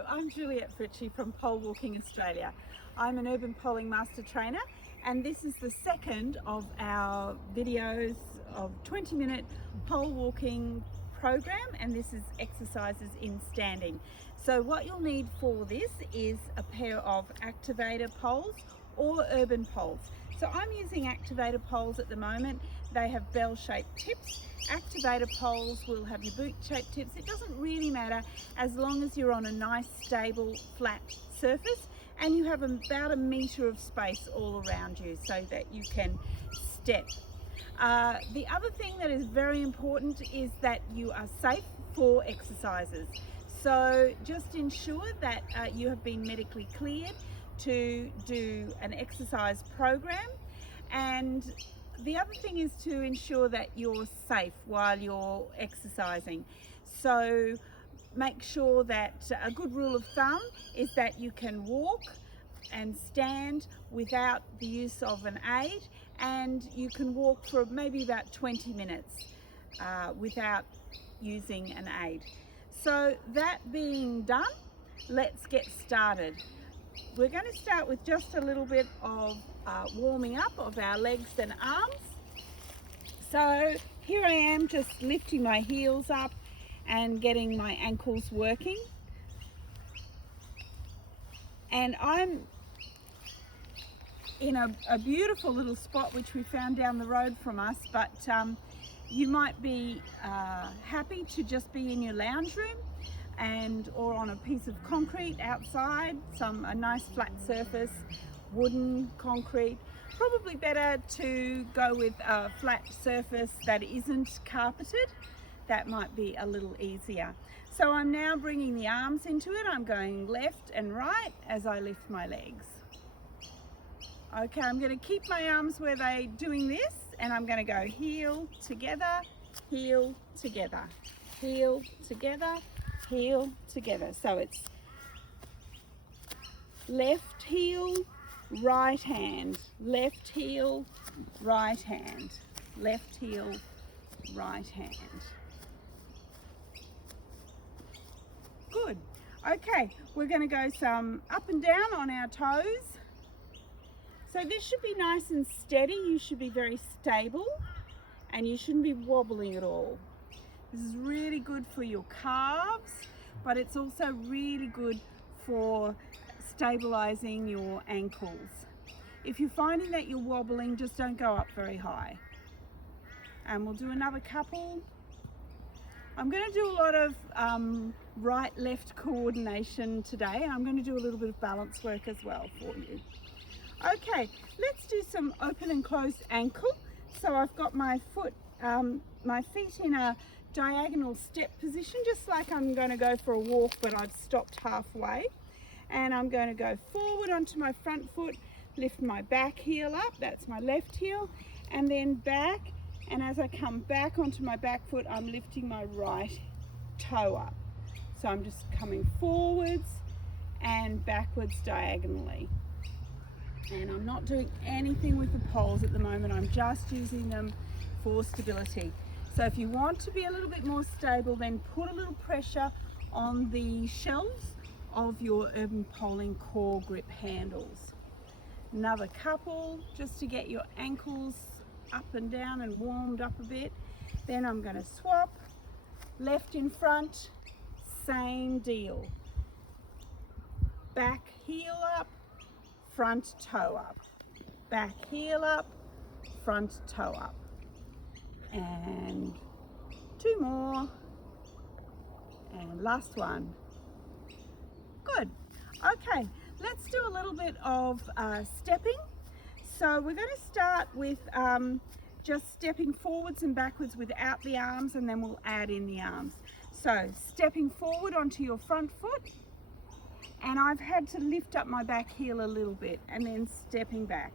Hello, I'm Juliette Fritschi from Pole Walking Australia. I'm an urban poling master trainer, and this is the second of our videos of 20-minute pole walking program, and this is exercises in standing. So what you'll need for this is a pair of activator poles or urban poles. So I'm using activator poles at the moment. They have bell-shaped tips. Activator poles will have your boot-shaped tips. It doesn't really matter as long as you're on a nice, stable, flat surface and you have about 1 metre of space all around you so that you can step. The other thing that is very important is that you are safe for exercises. So just ensure that you have been medically cleared to do an exercise program, and the other thing is to ensure that you're safe while you're exercising. So make sure that a good rule of thumb is that you can walk and stand without the use of an aid, and you can walk for maybe about 20 minutes without using an aid. So that being done, let's get started. We're going to start with just a little bit of warming up of our legs and arms. So here I am, just lifting my heels up and getting my ankles working. And I'm in a beautiful little spot which we found down the road from us, but you might be happy to just be in your lounge room or on a piece of concrete outside, a nice flat surface, wooden, concrete. Probably better to go with a flat surface that isn't carpeted. That might be a little easier. So I'm now bringing the arms into it. I'm going left and right as I lift my legs. Okay, I'm going to keep my arms where they're doing this, and I'm going to go heel together, heel together, heel together, heel together. So it's left heel, right hand, left heel, right hand, left heel, right hand. Good. Okay, we're going to go some up and down on our toes. So this should be nice and steady. You should be very stable and you shouldn't be wobbling at all. This is really good for your calves, but it's also really good for stabilizing your ankles. If you're finding that you're wobbling, just don't go up very high. And we'll do another couple. I'm going to do a lot of right-left coordination today, and I'm going to do a little bit of balance work as well for you. Okay, let's do some open and closed ankle. So I've got my feet in a diagonal step position, just like I'm going to go for a walk, but I've stopped halfway. And I'm going to go forward onto my front foot, lift my back heel up, that's my left heel, and then back. And as I come back onto my back foot, I'm lifting my right toe up. So I'm just coming forwards and backwards diagonally. And I'm not doing anything with the poles at the moment. I'm just using them for stability. So if you want to be a little bit more stable, then put a little pressure on the shelves of your urban poling core grip handles. Another couple just to get your ankles up and down and warmed up a bit. Then I'm going to swap left in front, same deal. Back heel up, front toe up, back heel up, front toe up, and two more, and last one. Good. Okay, let's do a little bit of stepping. So we're going to start with just stepping forwards and backwards without the arms, and then we'll add in the arms. So stepping forward onto your front foot, and I've had to lift up my back heel a little bit, and then stepping back.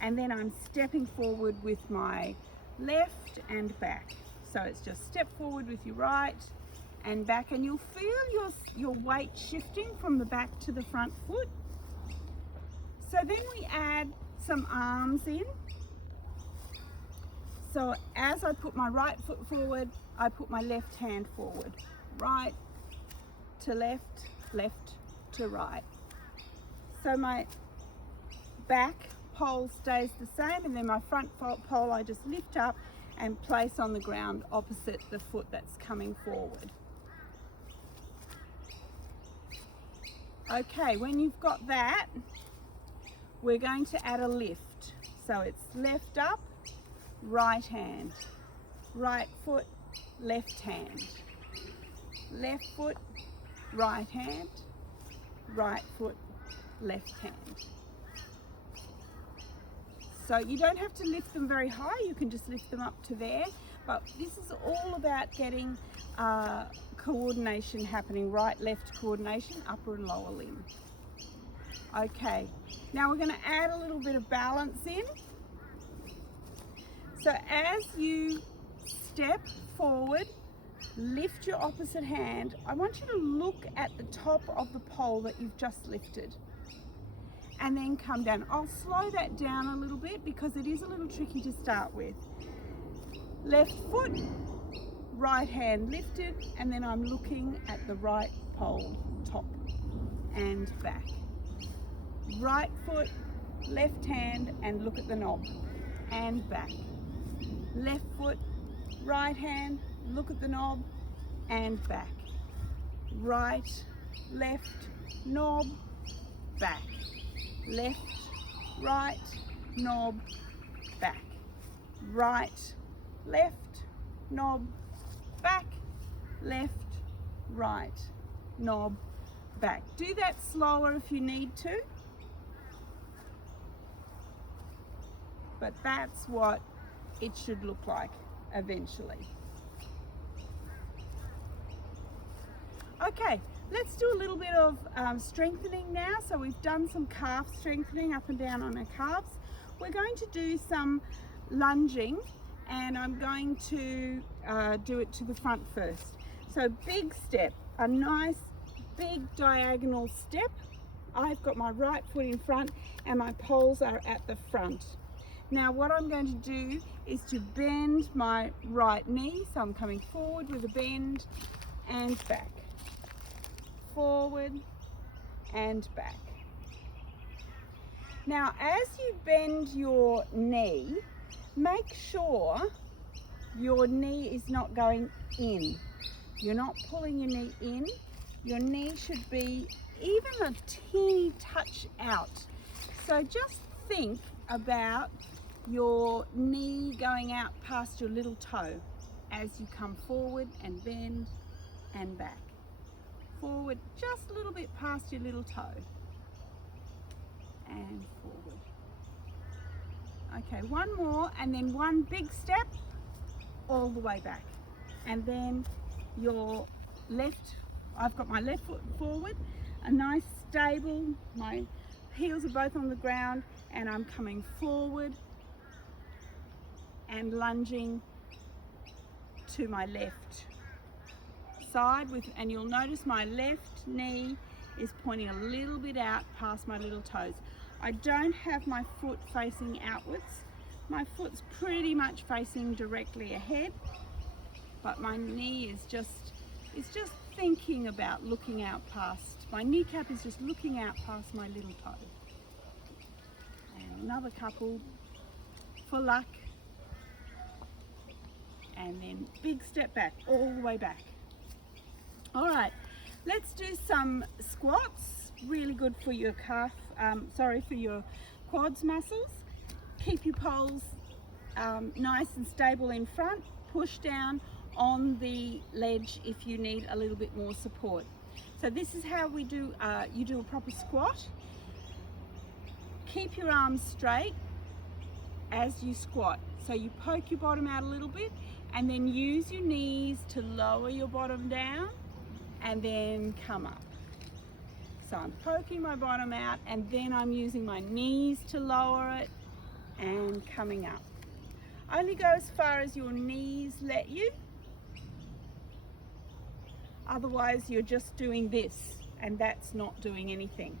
And then I'm stepping forward with my left and back. So it's just step forward with your right and back, and you'll feel your weight shifting from the back to the front foot. So then we add some arms in. So as I put my right foot forward, I put my left hand forward. Right to left, left to right. So my back pole stays the same, and then my front pole I just lift up and place on the ground opposite the foot that's coming forward. Okay, when you've got that, we're going to add a lift. So it's left up, right hand, right foot, left hand, left foot, right hand, right foot, left hand. So you don't have to lift them very high, you can just lift them up to there, but this is all about getting coordination happening, right, left coordination, upper and lower limb. Okay, now we're going to add a little bit of balance in. So as you step forward, lift your opposite hand, I want you to look at the top of the pole that you've just lifted. And then come down. I'll slow that down a little bit because it is a little tricky to start with. Left foot, right hand lifted, and then I'm looking at the right pole, top and back. Right foot, left hand, and look at the knob, and back. Left foot, right hand, look at the knob, and back. Right, left, knob, back. Left, right, knob, back. Right, left, knob, back. Left, right, knob, back. Do that slower if you need to. But that's what it should look like eventually. Okay, let's do a little bit of strengthening now. So we've done some calf strengthening up and down on our calves. We're going to do some lunging, and I'm going to do it to the front first. So big step, a nice big diagonal step. I've got my right foot in front and my poles are at the front. Now what I'm going to do is to bend my right knee, so I'm coming forward with a bend and back. Forward and back. Now as you bend your knee, make sure your knee is not going in. You're not pulling your knee in. Your knee should be even a teeny touch out. So just think about your knee going out past your little toe as you come forward and bend and back. Forward just a little bit past your little toe and forward. Okay, one more, and then one big step all the way back, and then your left, I've got my left foot forward, a nice stable, my heels are both on the ground, and I'm coming forward and lunging to my left side with, and you'll notice my left knee is pointing a little bit out past my little toes. I don't have my foot facing outwards. My foot's pretty much facing directly ahead, but my knee is just thinking about looking out past. My kneecap is just looking out past my little toe. And another couple for luck. And then big step back, all the way back. All right, let's do some squats. Really good for your calf, for your quads muscles. Keep your poles nice and stable in front. Push down on the ledge if you need a little bit more support. So this is how we do, you do a proper squat. Keep your arms straight as you squat. So you poke your bottom out a little bit and then use your knees to lower your bottom down and then come up. So I'm poking my bottom out and then I'm using my knees to lower it and coming up. Only go as far as your knees let you. Otherwise you're just doing this and that's not doing anything.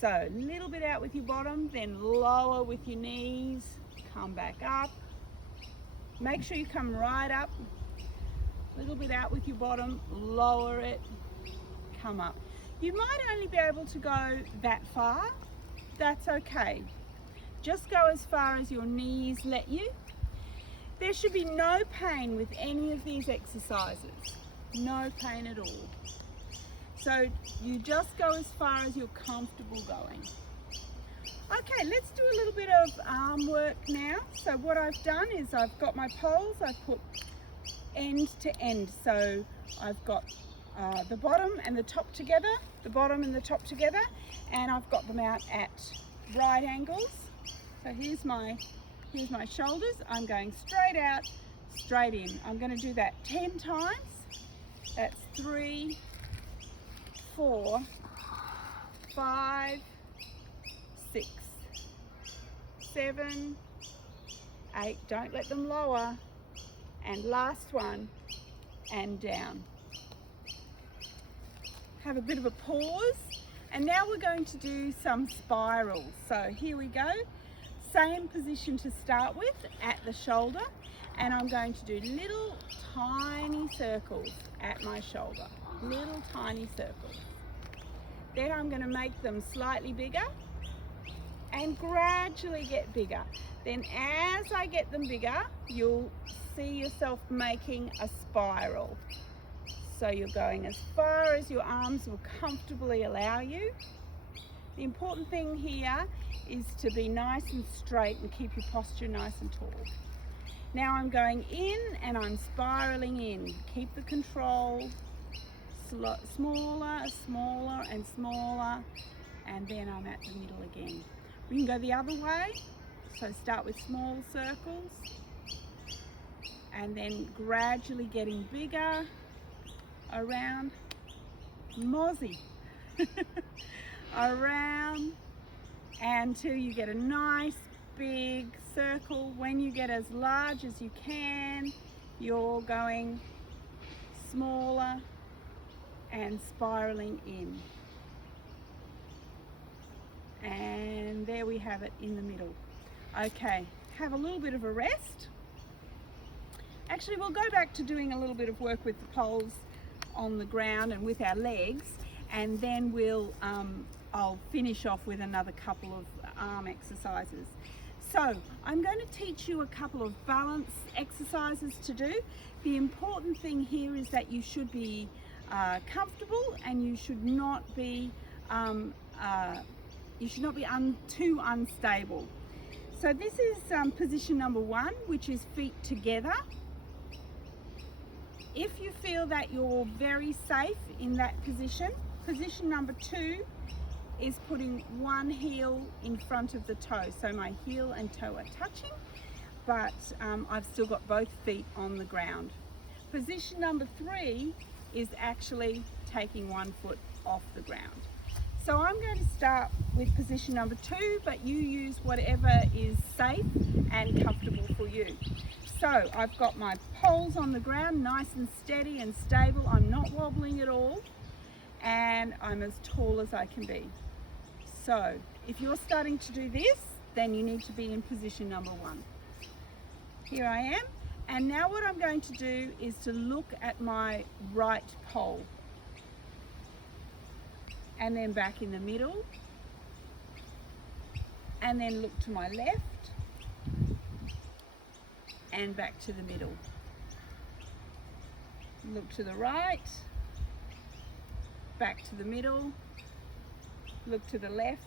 So a little bit out with your bottom, then lower with your knees, come back up. Make sure you come right up. A little bit out with your bottom, lower it, come up. You might only be able to go that far. That's okay. Just go as far as your knees let you. There should be no pain with any of these exercises. No pain at all. So you just go as far as you're comfortable going. Okay, let's do a little bit of arm work now. So what I've done is I've got my poles, I've put end to end. So I've got the bottom and the top together, the bottom and the top together, and I've got them out at right angles. So here's my shoulders. I'm going straight out, straight in. I'm going to do that 10 times. That's 3, 4, 5, 6, 7, 8. Don't let them lower. And last one, and down. Have a bit of a pause. And now we're going to do some spirals. So here we go. Same position to start with at the shoulder. And I'm going to do little tiny circles at my shoulder. Little tiny circles. Then I'm going to make them slightly bigger and gradually get bigger. Then as I get them bigger, you'll see yourself making a spiral. So you're going as far as your arms will comfortably allow you. The important thing here is to be nice and straight and keep your posture nice and tall. Now I'm going in and I'm spiraling in. Keep the control. Smaller, smaller and smaller, and then I'm at the middle again. We can go the other way. So start with small circles and then gradually getting bigger around mozzie around until you get a nice big circle. When you get as large as you can, you're going smaller and spiraling in. And there we have it in the middle. Okay, have a little bit of a rest. Actually, we'll go back to doing a little bit of work with the poles on the ground and with our legs, and then I'll finish off with another couple of arm exercises. So I'm going to teach you a couple of balance exercises to do. The important thing here is that you should be comfortable, and you should not be too unstable. So this is position number 1, which is feet together. If you feel that you're very safe in that position, position number 2 is putting one heel in front of the toe. So my heel and toe are touching, but I've still got both feet on the ground. Position number 3 is actually taking one foot off the ground. So I'm going to start with position number 2, but you use whatever is safe and comfortable for you. So I've got my poles on the ground, nice and steady and stable. I'm not wobbling at all, and I'm as tall as I can be. So if you're starting to do this, then you need to be in position number 1. Here I am. And now what I'm going to do is to look at my right pole, and then back in the middle, and then look to my left and back to the middle. Look to the right, back to the middle, look to the left,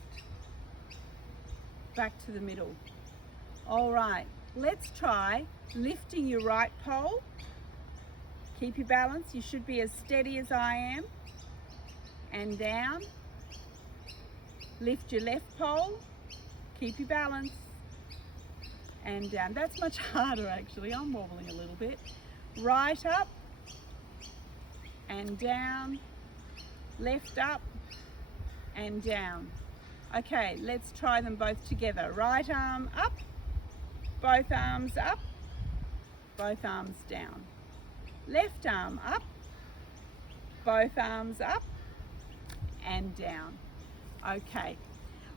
back to the middle. All right, let's try lifting your right pole. Keep your balance. You should be as steady as I am. And down. Lift your left pole. Keep your balance. And down. That's much harder actually. I'm wobbling a little bit. Right up and down. Left up and down. Okay, let's try them both together. Right arm up. Both arms up. Both arms down. Left arm up. Both arms up and down. Okay,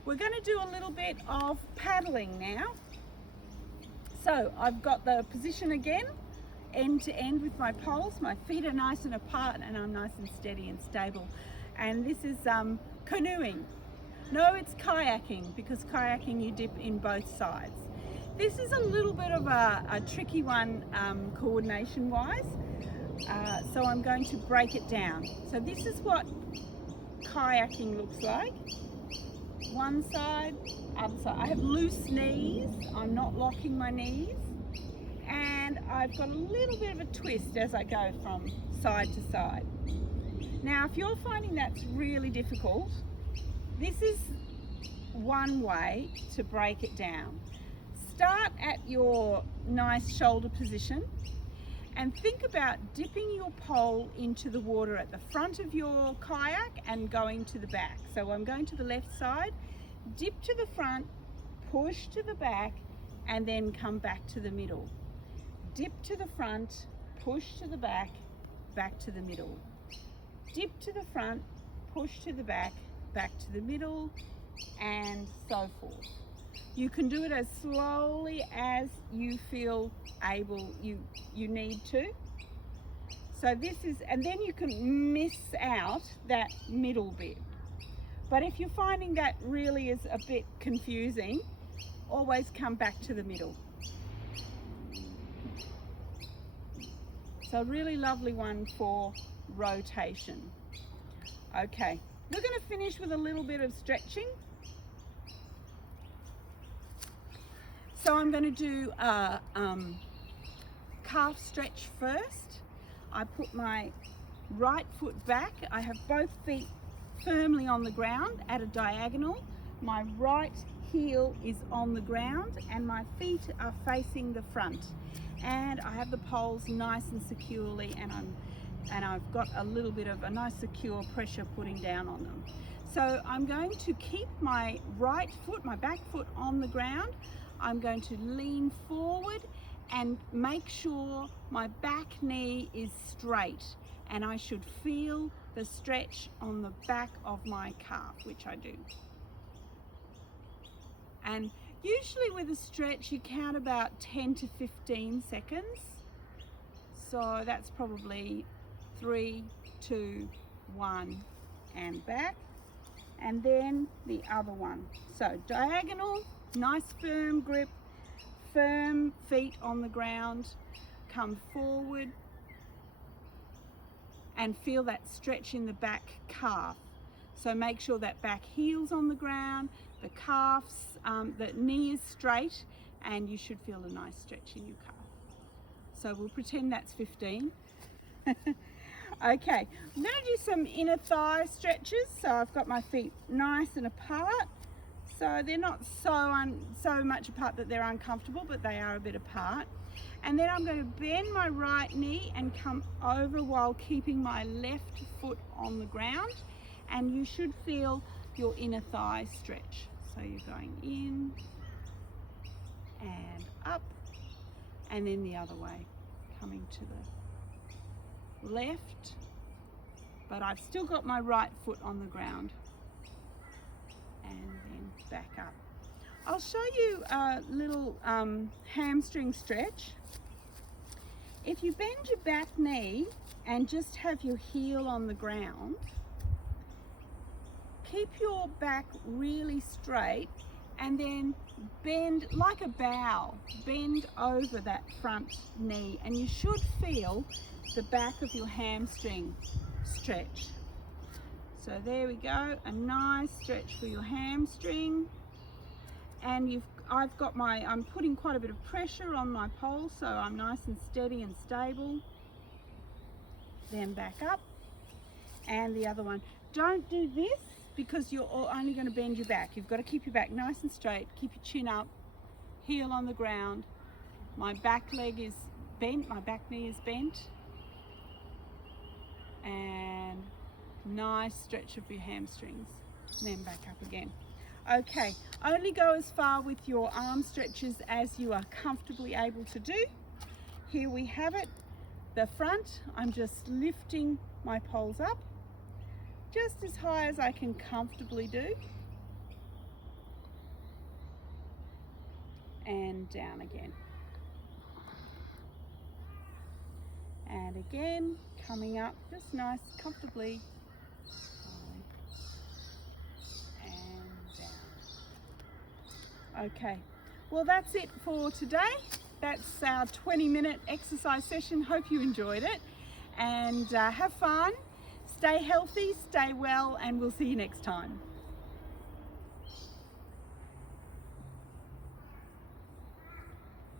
we're going to do a little bit of paddling now. So I've got the position again, end to end with my poles. My feet are nice and apart, and I'm nice and steady and stable. And this is canoeing. No, it's kayaking, because kayaking you dip in both sides. This is a little bit of a tricky one coordination wise, so I'm going to break it down. So this is what kayaking looks like. One side, other side. I have loose knees, I'm not locking my knees, and I've got a little bit of a twist as I go from side to side. Now if you're finding that's really difficult, this is one way to break it down. Start at your nice shoulder position and think about dipping your pole into the water at the front of your kayak and going to the back. So I'm going to the left side, dip to the front, push to the back, and then come back to the middle. Dip to the front, push to the back, back to the middle. Dip to the front, push to the back, back to the middle, and so forth. You can do it as slowly as you feel able, you need to. So this is, and then you can miss out that middle bit. But if you're finding that really is a bit confusing, always come back to the middle. So a really lovely one for rotation. Okay, we're going to finish with a little bit of stretching. So I'm going to do a calf stretch first. I put my right foot back. I have both feet firmly on the ground at a diagonal. My right heel is on the ground and my feet are facing the front. And I have the poles nice and securely, and I've got a little bit of a nice secure pressure putting down on them. So I'm going to keep my right foot, my back foot on the ground. I'm going to lean forward and make sure my back knee is straight, and I should feel the stretch on the back of my calf, which I do. And usually with a stretch you count about 10 to 15 seconds. So that's probably 3, 2, 1 and back. And then the other one. So diagonal, nice firm grip, firm feet on the ground, come forward and feel that stretch in the back calf. So make sure that back heel's on the ground, the calves, the knee is straight, and you should feel a nice stretch in your calf. So we'll pretend that's 15. Okay, I'm going to do some inner thigh stretches. So I've got my feet nice and apart. So they're not so much apart that they're uncomfortable, but they are a bit apart. And then I'm going to bend my right knee and come over while keeping my left foot on the ground. And you should feel your inner thigh stretch. So you're going in and up, and then the other way, coming to the left, but I've still got my right foot on the ground, and then back up. I'll show you a little hamstring stretch. If you bend your back knee and just have your heel on the ground, keep your back really straight and then bend like a bow, bend over that front knee, and you should feel the back of your hamstring stretch. So there we go, a nice stretch for your hamstring. And I'm putting quite a bit of pressure on my pole, so I'm nice and steady and stable. Then back up, and the other one. Don't do this because you're only going to bend your back. You've got to keep your back nice and straight, keep your chin up, heel on the ground. My back leg is bent, my back knee is bent. And nice stretch of your hamstrings. And then back up again. Okay, only go as far with your arm stretches as you are comfortably able to do. Here we have it. The front, I'm just lifting my poles up just as high as I can comfortably do, and down again, and again coming up just nice comfortably, Okay, well that's it for today. That's our 20-minute exercise session. Hope you enjoyed it, and have fun, stay healthy, stay well, and we'll see you next time.